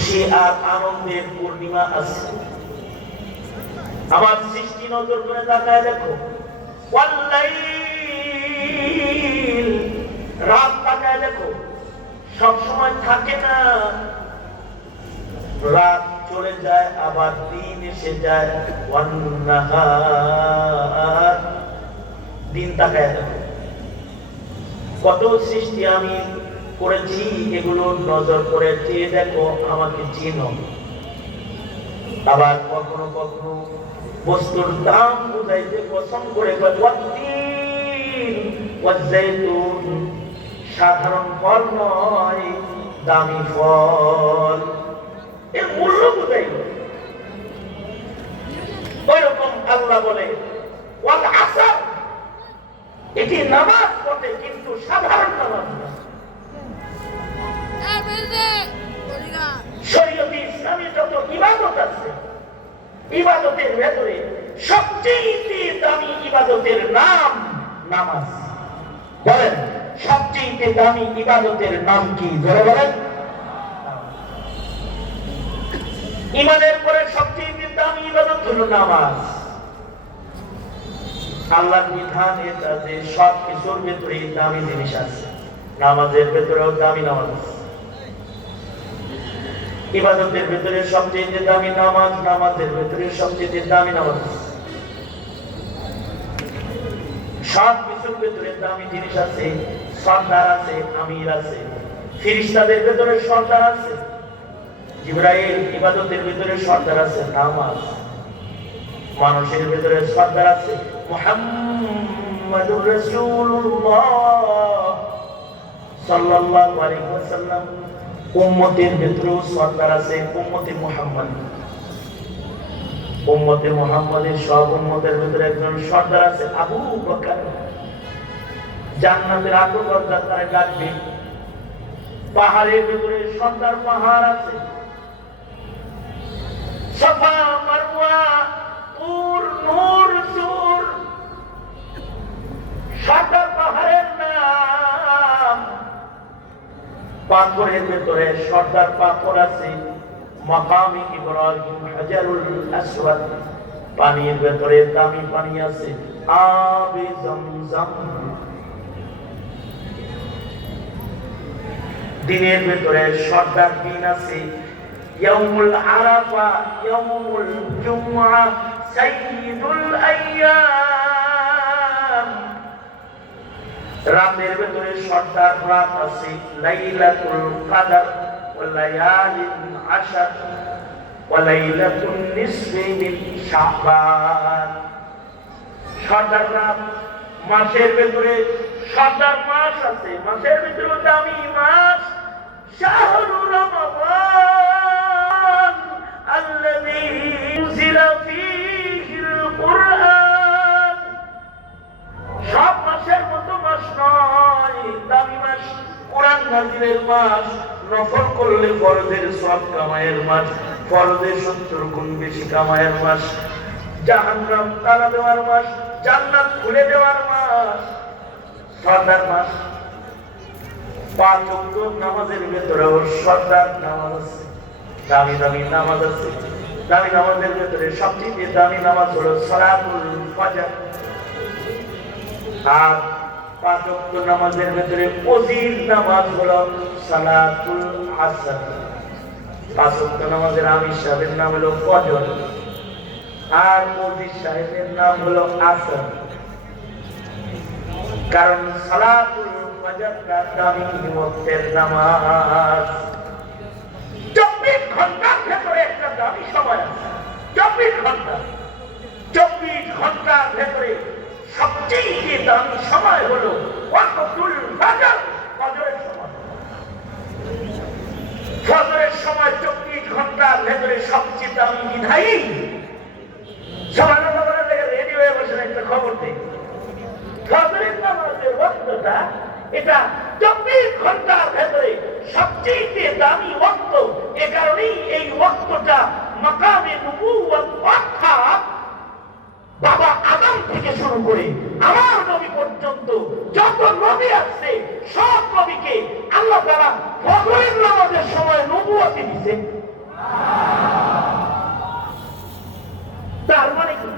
খুশি আর আনন্দের পূর্ণিমা আছে। আমার সৃষ্টি নজর করে তাকায় দেখো, ওয়াল্লাইল, রাত তাকায় দেখো, সব সময় থাকে না, রাত চলে যায় আবার দিন এসে যায়, ওয়ান্নাহার, দিন তাকায় দেখো। কত সৃষ্টি আমি করেছি, এগুলো নজর করে চেয়ে দেখো, আমাকে চিনো। আবার কখনো কখনো বস্তুর দাম বুঝাইতে কসম করে সাধারণ ফল নয়, দামি ফল, এর মূল্য বুঝাই। ওইরকম আল্লাহ বলে ওয়াল আসর, এটি নামাজ পড়ে কিন্তু সাধারণ নামাজ না। শরীয়তে ইসলামী যত ইবাদত আছে, ইবাদতের ভেতরে সবচেয়ে দামি ইবাদতের নাম নামাজ। বলেন, সবচেয়ে দামি ইবাদতের নাম কি? জোরে বলেন। ইমানের পরে সবচেয়ে দামি ইবাদত হলো নামাজ। আল্লাহর বিধান এটা যে সব কিছুর ভেতরে দামি জিনিস আছে, নামাজের ভেতরেও দামি নামাজ আছে। ইবাদতের ভেতরে সবচেয়ে দামি নামাজ, নামাজের ভেতরে সবচেয়ে দামি নামাজ। সব কিছুর ভেতরে দামি জিনিস আছে, সর্দার আছে, আমির আছে। ফেরেশতাদের ভেতরে সর্দার আছে, জিবরাইল। ইবাদতের ভেতরে সর্দার আছে, নামাজ। মানুষের ভেতরে সর্দার আছে, মুহাম্মাদুর রাসূলুল্লাহ সাল্লাল্লাহু আলাইহি ওয়াসাল্লাম। উম্মতের ভেতরেও সর্দার আছে, উম্মতে মুহাম্মদ। উম্মতে মুহাম্মাদের সব উম্মতের ভেতরে একজন সর্দার আছে, আবু বকর। জান্নাতের আগুন দরজা তারা ডাকবে। পাহাড়ের ভেতরে সর্দার পাহাড় আছে, সাফা, মারওয়া, তুর, নূর, সূর, সর্দার পাহাড়ের নাম। পাথরের ভেতরে সর্দার পাথর আছে, মাকামে ইব্রাহিম, হাজারুল আসওয়াদ। পানির ভেতরে দামি পানি আছে, আবে জমজম। দিনের ভেতরে সর্দার দিন আছে, ইয়াউমুল আরাফা, ইয়াউমুল জুমআ, সাইয়্যিদুল আইয়াম। রাতের ভেতরে সর্দার রাত আছে, লাইলাতুল কদর, ওয়া লায়ালিন আশর, ওয়া লাইলাতুন নিসফি মিন শাবান। সর্দার রাত। মাসের ভেতরে সর্দার মাস আছে, মাসের ভিতরে দামি মাস, শাহরু রমাদান আল্লাযী উনজিলা ফীহিল কুরআন। সব মাসের মতো মাস নয়, দামি মাস, কোরআন নাযিলের মাস, নফল করলে ফরজের সওয়াব কামায়ের মাস, ফরজের 70 গুণ বেশি কামায়ের মাস, জাহান্নাম তালা দেওয়ার মাস, জান্নাত খুলে দেওয়ার মাস, সর্দার মাস। 5 ওয়াক্ত নামাজের ভেতরেও সর্দার নামাজ আছে, দামি দামি নামাজ আছে। দামি নামাজের ভেতরে সবচেয়ে দামি নামাজ হলো সালাতুল ফজর। আর 5 ওয়াক্ত নামাজের ভেতরে ওজির নামাজ হলো সালাতুল আসর। 5 ওয়াক্ত নামাজের আমির সাহেবের নাম হলো ফজর, আর ওজির সাহেবের নাম হলো আসর। কারণ সালাতুল ফজরটা দামি ওয়াক্তের নামাজ। 24 ঘন্টার ভেতরে একটা দামি সময় আছে, 24 ঘন্টা। 24 ঘন্টার ভেতরে সবচেয়ে দামি সময় হলো ওয়াক্তুল ফজর, ফজরের সময়। ফজরের সময় 24 ঘন্টার ভেতরে সবচেয়ে দামি বিধায়ী। সুবহানাল্লাহ, রেডি হয়ে বসে একটা খবর দেই। ফজরের নামাজের ওয়াক্তটা এটা 24 ঘন্টার ভেতরে সবচেয়ে দামি ওয়াক্ত। এ কারণেই এই ওয়াক্তটা মাকামে নবুওয়াত, অর্থাৎ বাবা আদম থেকে শুরু করে আমার নবী পর্যন্ত যত নবী আসছে, সব নবীকে আল্লাহ তাআলা ফজরের নামাজের সময় নবুয়ত দিয়েছে। তার মানে কি